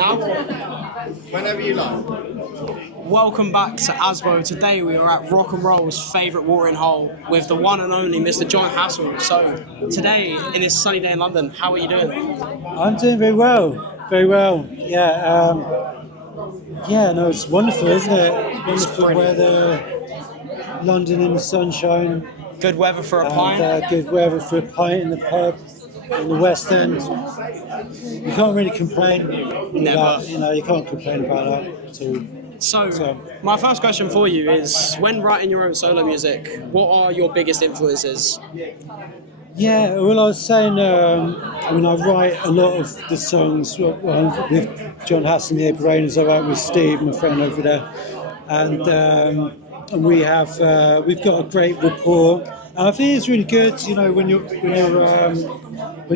Now, Whenever you like. welcome back to Asbo. Today we are at Rock and Roll's favourite watering hole with the one and only Mr. John Hassall. So, today, in this sunny day in London, how are you doing? I'm doing very well. Very well. No, it's wonderful, isn't it? Wonderful brilliant. weather, London in the sunshine, Good weather for a and pint? good weather for a pint in the pub in the West End. You can't really complain. Never. You can't complain about that at all. So, my first question for you is, when writing your own solo music, what are your biggest influences? Yeah, well, I was saying, I write a lot of the songs with John Hassall and the Brainers. I write with Steve, my friend over there, and we've got a great rapport. And I think it's really good, when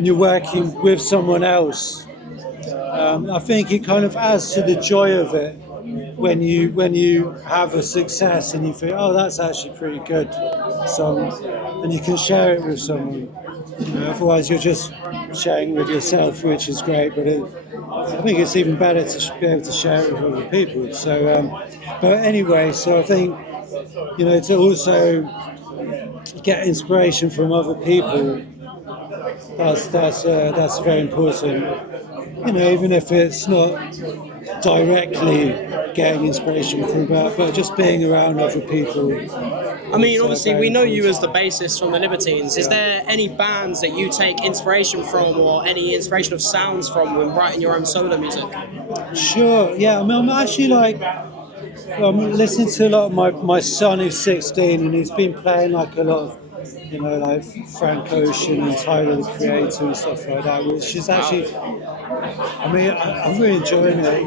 you're working with someone else. I think it kind of adds to the joy of it when you have a success and you think, oh, that's actually pretty good. So, and you can share it with someone. Otherwise, you're just sharing with yourself, which is great. But I think it's even better to be able to share it with other people. So, but anyway, so I think to also get inspiration from other people. That's very important. Even if it's not directly getting inspiration from, but just being around other people. I mean, obviously, we know you as the bassist from the Libertines. Is there any bands that you take inspiration from or any inspiration of sounds from when writing your own solo music? Sure, yeah. I mean, I'm listening to a lot of my son who's 16 and he's been playing like a lot of, like Frank Ocean and Tyler the Creator and stuff like that, which is actually, I'm really enjoying it,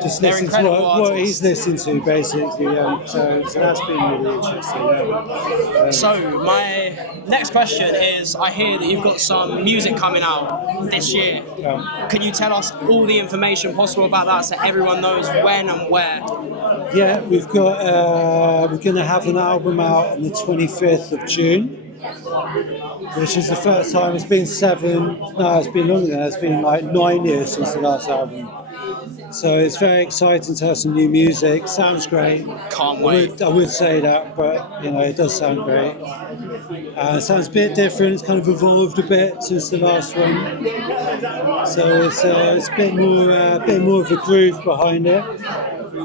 just They're listening to incredible what artists. he's listening to, basically. So that's been really interesting. Yeah. So, my next question is, I hear that you've got some music coming out this year. Can you tell us all the information possible about that so everyone knows when and where? Yeah, we're going to have an album out on the 25th of June. Which is the first time. It's been it's been longer than that. It's been like 9 years since the last album. So it's very exciting to have some new music. Sounds great. Can't wait. I would say that, but it does sound great. It sounds a bit different. It's kind of evolved a bit since the last one. So it's a bit more of a groove behind it,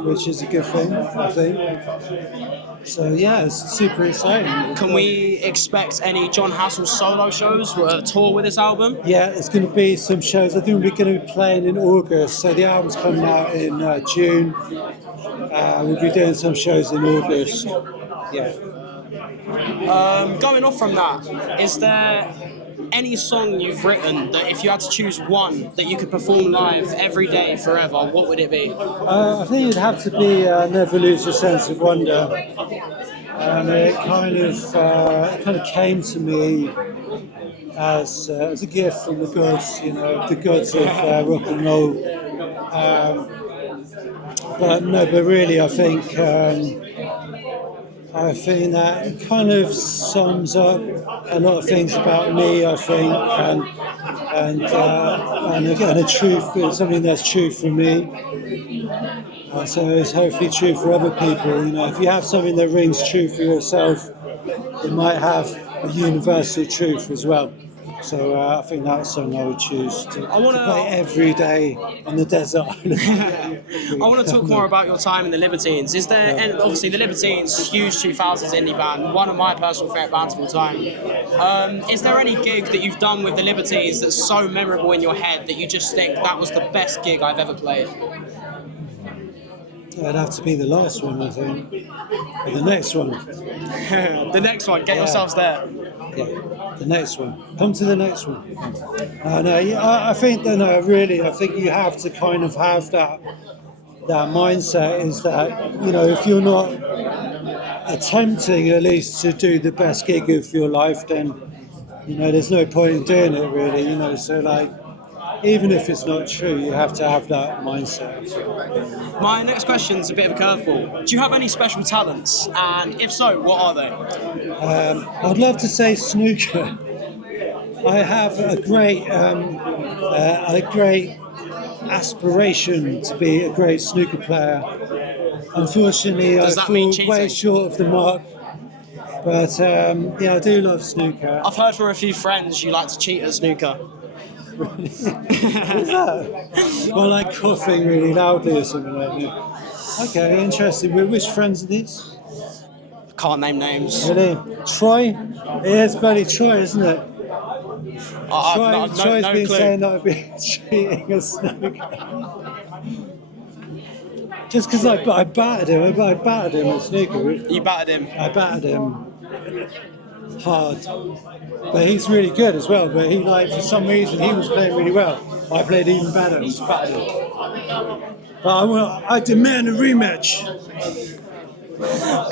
which is a good thing, I think. So yeah, it's super exciting. Can we expect any John Hassall solo shows or a tour with this album? Yeah, it's going to be some shows. I think we're going to be playing in August. So the album's coming out in June. We'll be doing some shows in August. Yeah. Going off from that, is there any song you've written that if you had to choose one that you could perform live every day forever, what would it be? I think it'd have to be Never Lose Your Sense of Wonder. And it kind of came to me as a gift from the gods, the gods of rock and roll. But really, I think that it kind of sums up a lot of things about me, I think, and again, a truth, something that's true for me. So it's hopefully true for other people. If you have something that rings true for yourself, it might have a universal truth as well. So I think that's something I would choose to play every day on the desert island. I want to talk more about your time in the Libertines. Is there, and obviously the Libertines, huge 2000s indie band, one of my personal favourite bands of all time. Is there any gig that you've done with the Libertines that's so memorable in your head that you just think that was the best gig I've ever played? It'd have to be the last one, I think. Or the next one. The next one, get yourselves there. Yeah, the next one. Come to the next one. I think you have to kind of have that mindset is that, if you're not attempting at least to do the best gig of your life, then, there's no point in doing it really, so like, even if it's not true, you have to have that mindset. My next question's a bit of a curveball. Do you have any special talents? And if so, what are they? I'd love to say snooker. I have a great aspiration to be a great snooker player. Unfortunately, Does I that mean fall way cheating? short of the mark. But yeah, I do love snooker. I've heard from a few friends you like to cheat at snooker. What's that? Well, like coughing really loudly or something like that. Okay, interesting. Which friends are these? Can't name names. Really? Troy? It is bloody Troy, isn't it? I've Troy's no been clue. saying that I've been cheating at snooker. Just because I battered him. I battered him at snooker. You battered him. I battered him hard. But he's really good as well. But he, like, for some reason, he was playing really well. I played even better. Just battered him. But I demand a rematch.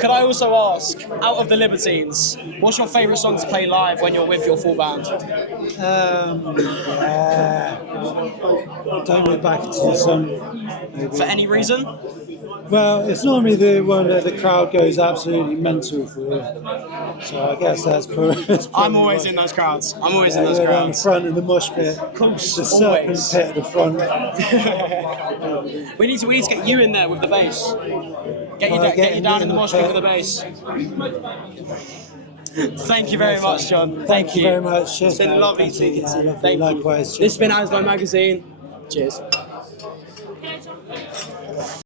Could I also ask, out of the Libertines, what's your favourite song to play live when you're with your full band? Yeah. Don't look back into the sun. Maybe. For any reason? Well, it's normally the one that the crowd goes absolutely mental for. So I guess that's that's I'm probably always what- in those crowds. I'm always in those You're down the crowds. front in the mosh pit. The serpent Always. pit at the front. We need to get you in there with the bass. Get you down in the mosh pit with the bass. Thank you very much, John. Thank you very much. It's been lovely speaking to you. Thank you. Likewise. This has been Asbo Magazine. Cheers.